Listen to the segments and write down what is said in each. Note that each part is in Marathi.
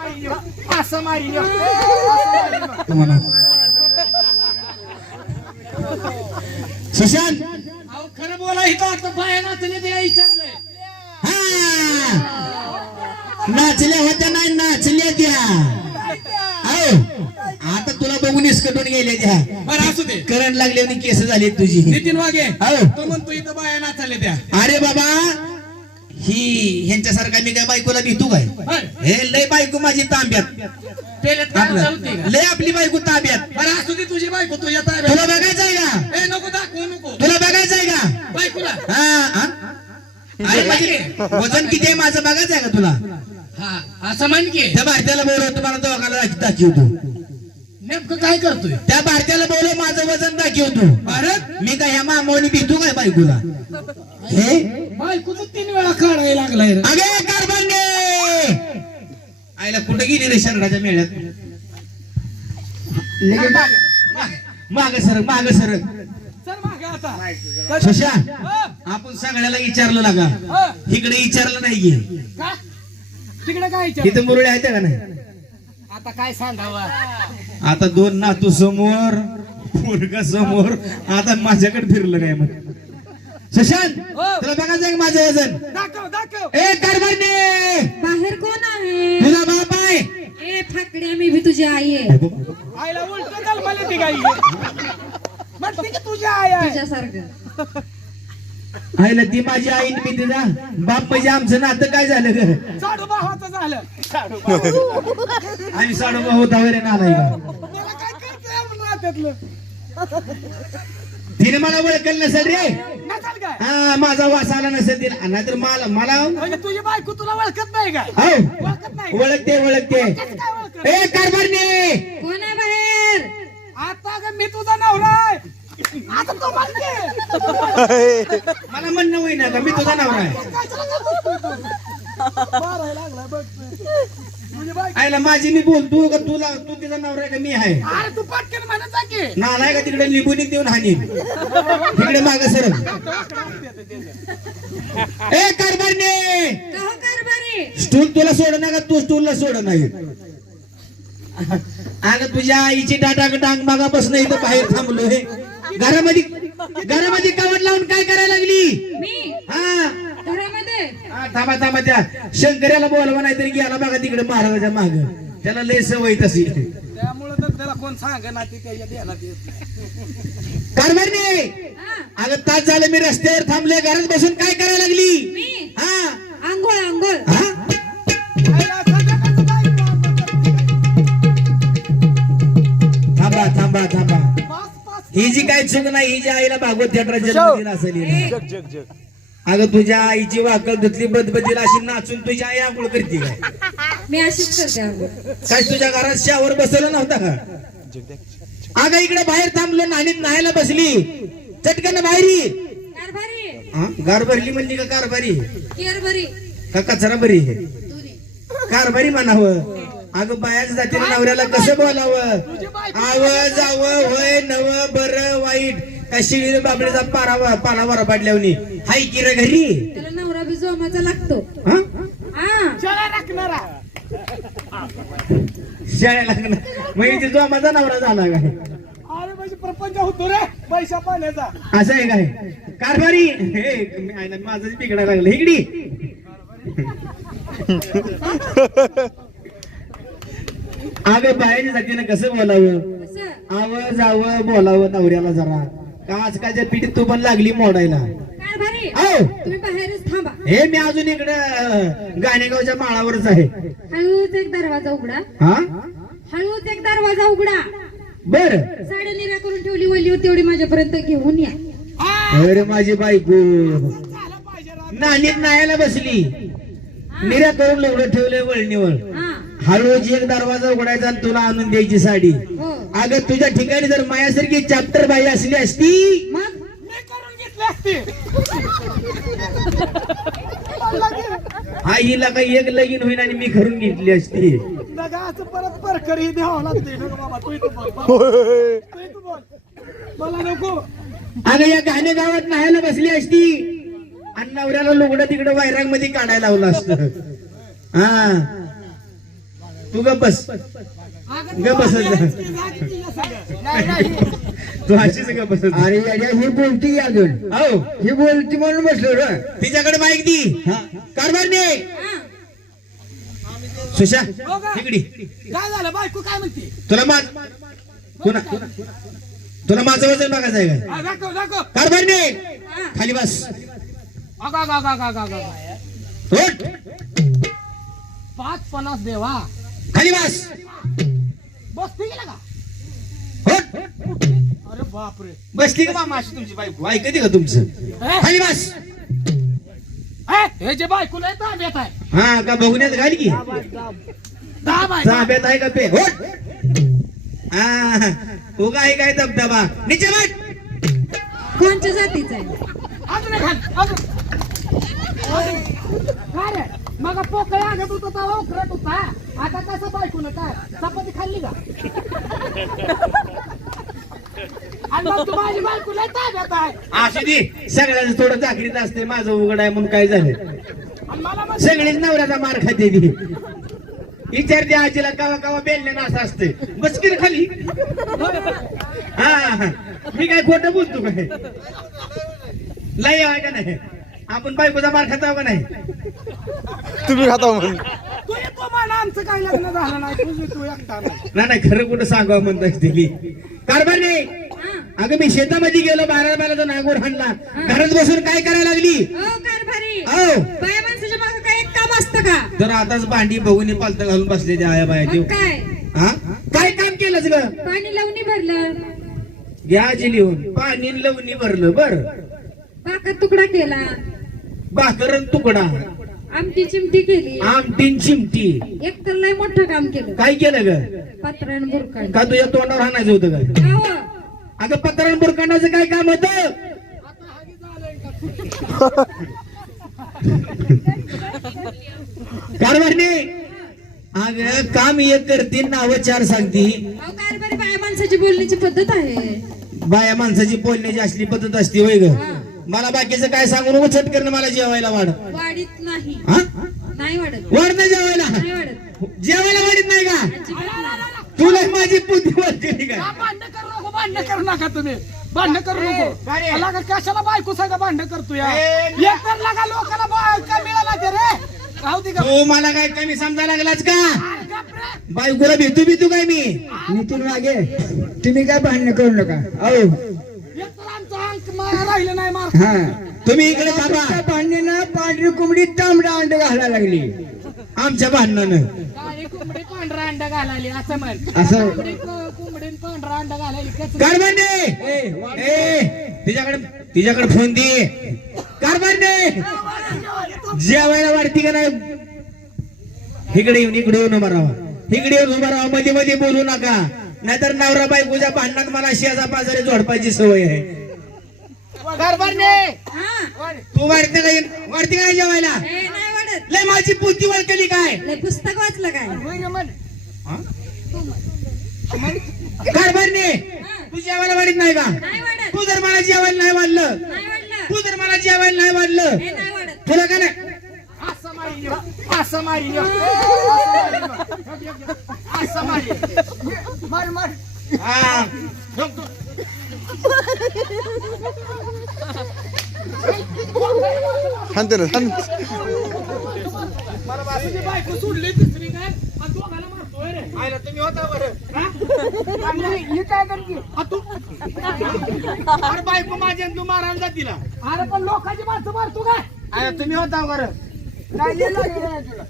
असं. तुम्हाला सुशांत. अहो खरं बोला इथं आता बाया नाचले ते विचारलंय नाचल्या होत्या नाही नाचल्या त्या. आता तुला बघून इसकटून गेल्या त्या. बरं असू दे. करंट लागल्याने केस झाली तुझी. नितीन वाघे हो. तो म्हणतो इथं बाया नाचले त्या. अरे बाबा ही ह्यांच्यासारखा मी काय बायकोला भीतू काय. हे लय बायको माझी तांब्यात. लय आपली बायको ताब्यात. असू दे तुझी बायको तुझ्या ताब्यात. तुला बघायचंय का? नको दाखवू नको. तुला बघायचंय का? बायकोला? अरे म्हणजे वजन किती आहे माझं बघायचंय का तुला? हा असं म्हण की. त्या भारतीयाला बोलव तुम्हाला दोघाला दाखवतो नेमकं काय करतोय? त्या भारतीयाला बोलव माझं वजन दाखवतो भारत? मी काय ह्या मामोनी भीतू काय बायकोला? हे? बायकोच तीन वेळा काढायला लागलाय रे. अगे कारभांडे आईला कुठं गेली रे शरणाच्या मेळ्यात? लगेच माग- माग. सर माग सर चल मागे आता. शशा हो, आपण सगळ्याला विचारलं लागा. हो. इकडे विचारलं नाही की? तिकडे काय विचार इथं मुरळे आहेत का नाही? आता काय सांगावं? आता दोन नातू समोर मुलगा समोर आता माझ्याकडे फिरलं काय मग. शशांत. तुला बघायचं आहे माझं वजन? दाखव दाखव. ए बाहेर कोण आहे? तुला बाप आहे. ए फाकड्या मी भी तुझी आई आहे. आईला उलट चाल मला ती गाई. म्हणते की तुझ्या आई आहे. तुझ्यासारखं. आईला ती माझी आई मी तिचा बाप म्हणजे आमचं नातं काय झालं ग? साडू भावाचं झालं. साडू आम्ही साडू भाऊ नालाय का त्याला तिने मला ओळखल नसेल रे. नसेल काय? हा माझा वास आला नसेल तिला. नाहीतर मला मला म्हणजे तुझी बायको तुला ओळखत नाही का? हो. ओळखत नाही ओळखते ओळखते. कसं काय ओळखत? ए कारभारने कोण आहे बाहेर? आता का मी तुझा नवरा आहे. आता तो म्हणते. मला म्हणणं होईना का मी तुझा नवरा आहे. लागलाय बघ. आईला माझी मी बोलतो का तुला तू तिचा नवरा आहे का मी आहे. अरे तू पटकन म्हणत जा की. तिकडे लिंबूनी देऊन हानी तिकडे माग सर ए कारभारने स्टूल तुला सोड ना का तू स्टूलला सोड नाही. अगं तुझ्या आईची डाटा डांग मागापासून इथं बाहेर थांबलोय. घरामध्ये घरामध्ये कवड लावून काय करायला लागली? हा हा, थांबा थांबा त्या शंकर्याला बोलवा नाही तरी गेला बघा तिकडे महाराजाच्या माग. त्याला लय सवय तशी. त्यामुळे तर त्याला कोण सांग ना ते काही द्यायला ते. कारभारने हा. अगं तास झालं मी रस्त्यावर थांबले घरात बसून काय करायला लागली? मी? हा. आंघोळ आंघोळ. हा. थांबा थांबा थांबा. ही जी काय चूक नाही ही जी आईला भागवत थिएटर जन्म दिला असेल. अगं तुझ्या आईची वाकल धुतली बदबदीला अशी नाचून तुझी आई आंघोळ करते काय? मी अशीच करते आंघोळ. काय तुझ्या घरात शावर बसवलं नव्हता का? अगं इकडे बाहेर थांबलो नाणीत नाहायला बसली. चटकन बाहेरी. कारभारी. हा? गार भरली म्हणली का कारभारी? केर भरी का कचरा बरी तुरी कारभारी म्हणावं. अगं बायाच जातीला नवऱ्याला कसं बोलावं? आव जाव होय नव बर वाईट. काय शिळी बाबडीचा पारावा पानावारा पाडल्यावनी हाय की रे घरी? त्याला नवरा बी जोमाचा लागतो. हा? हा. शाळा राखणारा. शाळेला लागणार. म्हणजे जो माझा नवरा झाला काय? अरे म्हणजे प्रपंच होतो रे पैसा पाण्याचा. असं आहे काय? कारभारी? हे मी आईला माझंच बिघडायला लागलं. इकडी अगं बायाच्या जातीनं कसं बोलावं? कसं? आव जावं बोलावं नवऱ्याला जरा. आजकालच्या पिढीत तू पण लागली मोडायला? हो. तुम्ही बाहेरच थांबा. हे मी अजून इकडे गाणेगावच्या माळावरच आहे. हळूच एक दरवाजा उघडा. हा? हळूच एक दरवाजा उघडा. बर. साडी निऱ्या करून ठेवली वली होती तेवढी माझ्यापर्यंत घेऊन या. अरे माझी बायको. नाणीत नायाला बसली. निर्या करून लवडं ठेवलंय वळणीवर. हळूच एक दरवाजा उघडायचा आणि तुला आणून द्यायची साडी. हो. अगं तुझ्या ठिकाणी जर मायासारखी चॅप्टर बाई असली असती? मग मी करून घेतली असती. हा हिला काही एक लगीन होईन आणि मी करून घेतली असती. दादा असं परत परकरी द्यावं लागते नको बाबा तू इथं बोल तू इथं बोल. मला नको. अगं या गाणे गावात नाहायला बसली असती. आणि नवऱ्याला लुगडं तिकडे वैरागमध्ये काढायला लावलं असतं. हा. तू गप बस. सगळं. अरे ही बोलती अजून? हो. ही बोलती म्हणून बसलो रे तिच्याकडे माईक दी. कारभारने सुशा हो? तिकडी काय झालं? बायको काय म्हणते? तुला माझ तुला तुला माझं वजन बघायचं आहे का? हा, दाखव कारभारने खाली बस. अगं, अगं, अगं, अगं, अगं, अगं. उठ. पाच पन्नास देवा. खाली बस. बसते गेला का? उठ. अरे बापरे. बसली का मामा अशी तुमची बायको? ऐकते का तुमचं? खाली बस. ए, हे जे बायको लय ताब्यात आहे. हा का बघण्यात घाल की? दाब आहे दाब. ताब्यात आहे का पे? होट हा उगा आहे काय दबदबा निचे बट कोणच्या जातीचा आहे? अजून एक अजून. अजून. काय रे? मग पोकळ्या आगत होता उखरत होता. आता कसं बायकोनं काय? चपाती खाल्ली का? आणि मग तू माझी बायको लय ताब्यात आहे. अशी दे सगळ्यांचं थोडं चाकरीत असते माझं उघड आहे म्हणून काय झालं? आणि मला म्हणते, सगळीच नवऱ्याचा मार खाते ती. विचारते आजीला कावा कावा बेलने असं असते बसकीर खाली. हा हा. मी काय खोटं बोलतो काय लय आहे का नाही? आपण बायकोचा मार खाता का नाही? तुम्ही खाता म्हणून. मला आमचं काही लग्न झालं नाही तुझी तू एकटा नाही. ना नाही खरं कुठं सांगावं म्हणतात तिली कारभार अगं मी शेतामध्ये गेलो बारा बाराचा नागोर हाणला. घरात बसून काय करायला लागली? ओ कारभारी. हो. बाया माणसाच्या मागे काय एक काम असतं का? तर आताच भांडी बघून पालत घालून बसले त्या आया बाया मग ते काय? हा? काय काम केलंच ग? पाणी लावणी भरलं. घ्या आजी लिहून. पाणी लवणी भरलं बर. बाका तुकडा केला. भाकर आणि तुकडा. आमटी चिमटी केली. आमटीन चिमटी. एक तर लय मोठं काम केलं. काय केलं ग? पत्रण बुरकण का तुझ्या तोंडावर हाणायचं होतं काय अगं पत्रान बुरकांडाचं काय काम होतं? कारभारने अगं काम एक करते नाव चार सांगती. कारभारी बाया माणसाची बोलण्याची पद्धत आहे. बाया माणसाची बोलण्याची असली पद्धत असते होय ग. मला बाकीचं काय सांगू नको चट करणं मला जेवायला वाढ. वाढीत नाही. हा? नाही वाढत. वाढ नाही जेवायला. नाही वाढत. जेवायला वाढत नाही का. तुला माझी बुद्धी वाढली का? हा, भांडण करू नको भांडण करू नका तुम्ही. भांडण करू नको. मला का कशाला बायको सांगा भांडण करतो या? एक तर लागा लोकांना बायका मिळाला ते रे. राहू दे का तू मला काय कमी समजा लागलाच का. बायकोला भेटू बितू काय मी? नितीन मागे तुम्ही काय भांडण करू नका. अहो एक तर आमचा अंक मा- राहिलं नाही मार हा. तुम्ही इकडे थांबा. भांडणीनं पांढरी कोंबडी तांबडा अंड घालायला लागली. आमच्या भांडणानं. काळी कोंबडी पांढरा अंडा घालायली असं म्हण. असं. कोंबडी कोंबडी पांढरा अंडा घालायली कसं कारभांडे ए तिच्याकडे तिच्याकडे फोन दे. कारभांडे जेवायला वाढती का नाही? इकडे येऊन इकडे येऊन उभा राहा. इकडे येऊन उभा राहा. मध्ये मध्ये बोलू नका. नाहीतर नवरा बायकोच्या भांडणात मला शेजा पाजारी झोडपायची सवय आहे. तू वाढते का वाढते का नाही जेवायला? लय माझी बुद्धी वळकली काय? पुस्तक वाचलं काय. कारभारने तू जेवायला वाढत नाही का? तू जर मला जेवायला नाही वाढलं. तू जर मला जेवायला नाही वाढलं. तुला का नाही? असं मारी. असं मारी मार मार. हा. हाणते ना हाण तुझी बायको सोडली दुसरी काय आणि दोघाला मारतोय रे आयला तुम्ही होता बरं हा? आणि ही काय करते हा, तू? अरे बायको माझी आणि तू मारायला जा तिला अरे पण लोकांची माणसं मारतो काय? आयला तुम्ही होता बरं. नाही लय लागलं नाही तुला.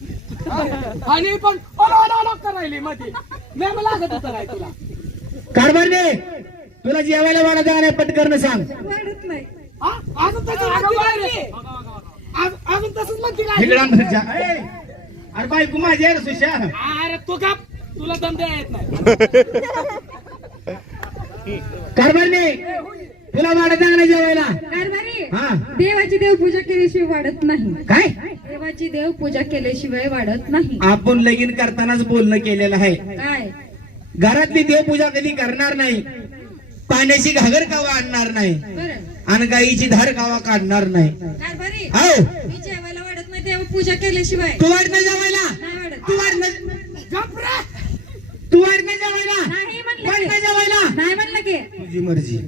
हा. आणि पण ओला ओला ओला करायली मध्ये नेम लागत होतं काय तुला? कारभारने तुला जेवायला वाढत नाही पटकरण सांग. वाढत नाही हा? अजून तसंच म्हणते अरे बायको माझी आहे रे सुशा. अरे तू का तुला दम येत नाही. तुला वाढत नाही जेवायला? कारभारी हा. देवाची देवपूजा केल्याशिवाय वाढत नाही. काय? देवाची देवपूजा केल्याशिवाय वाढत नाही. आपण लगीन करतानाच बोलणं केलेलं आहे. काय? घरातली देवपूजा कधी करणार नाही. पाण्याची घागर कावा आणणार नाही. बरं. आणि गाईची धार कावा काढणार नाही. कारभारी हो मी जेवायला वाढत नाही तेव्हा पूजा केल्याशिवाय. तू वाढ नाही जेवायला. नाही वाढत. तू वाढ नाही. जेवायला. नाही नाही जेवायला. नाही म्हणलं की. तुझी मर्जी.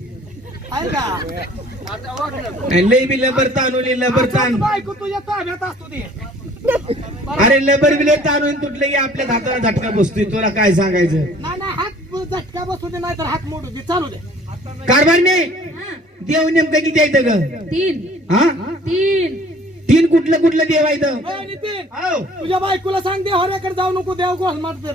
लय मी लबर ताणू लय लबर ताण. बायको तुझ्या असतो अरे लबर बी लय ताणून तुटले की आपल्या हाताला झटका बसतोय. तुला काय सांगायचं? नाही झटका बसू दे नाही तर हात मोडू दे. चालू दे. कारभार मी? हा. देव नेमकं किती आहे ग? तीन. तीन। तीन कुठलं कुठलं देव आहे इथं? नितीन हो. तुझ्या बायकोला सांग देवाऱ्याकडे जाऊ नको देव गोल मारते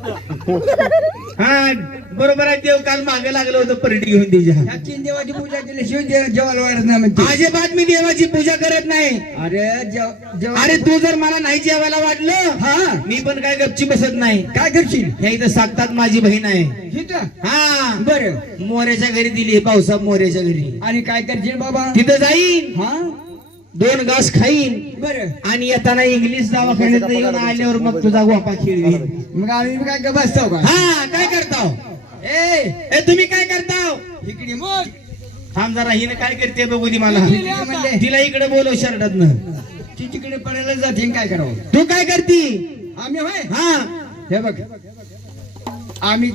हा बरोबर आहे देव काल मागे लागलं होतं परडी घेऊन तिच्या तीन देवाची पूजा केल्याशिवाय जे- जेवायला वाढत नाही म्हणते. अजिबात मी देवाची पूजा करत नाही. अरे जेव- जेव्हा अरे तू जर मला नाही जेवायला वाटलं हा. मी पण काय गपची बसत नाही. काय करशील? ह्या इथं सांगतात माझी बहीण आहे. इथं? हा. बर. मोऱ्याच्या घरी दिली पावसा मोऱ्याच्या घरी. आणि काय करशील बाबा? तिथं जाईन. हा? दोन घास खाईन बर. आणि येताना इंग्लिश दवाखान्यात येऊन आल्यावर मग तुझा गोपा खेळवीन मग आम्ही काय का बसतो का? हा काय करताव? ए ए तुम्ही काय करताव? इकडे मग. थांब जरा हिने काय करते बघू दे मला. तिला इकडे बोलव शर्टात ती तिकडे पडायला जाते काय करावं? तू काय करती? आम्ही होय? हा. हे बघ. आम्ही